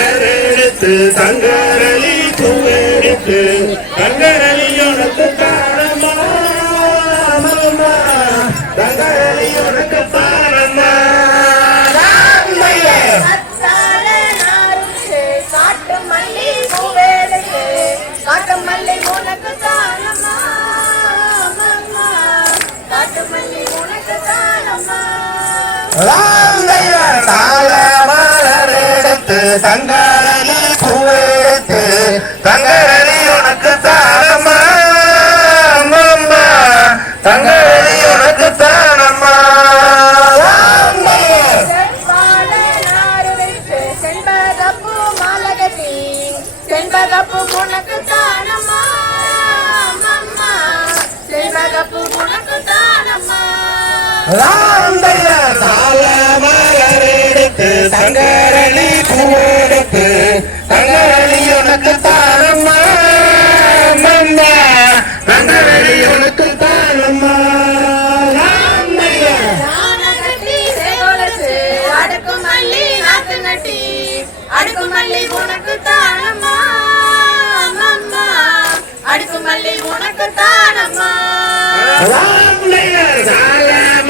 எடுத்து தங்கரளி தூவெடுத்து தங்கரளி உனக்கு தாரமா பாரமா Ah! கொடுத்து தங்காரணி குவைத்து. தங்காரணி உனக்கு தானம்மா. தங்காரணி உனக்கு தானம்மா. செண்பகப்பு தாள மலரெடுத்து தங்க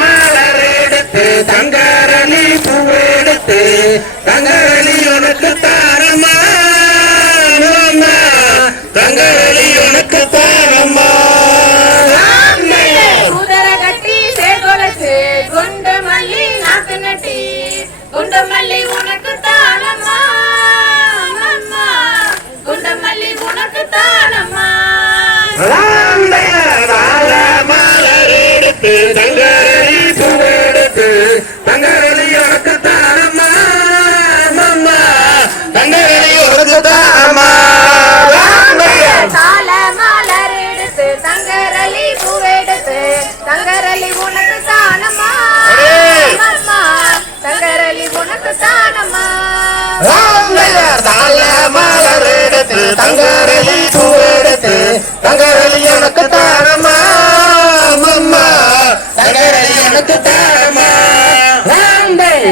மலர் எடுத்து தங்கரணி பூ எடுத்து தங்கரணி உனக்கு தான் உனக்கு தானமா மலர் எடுத்து தங்கரே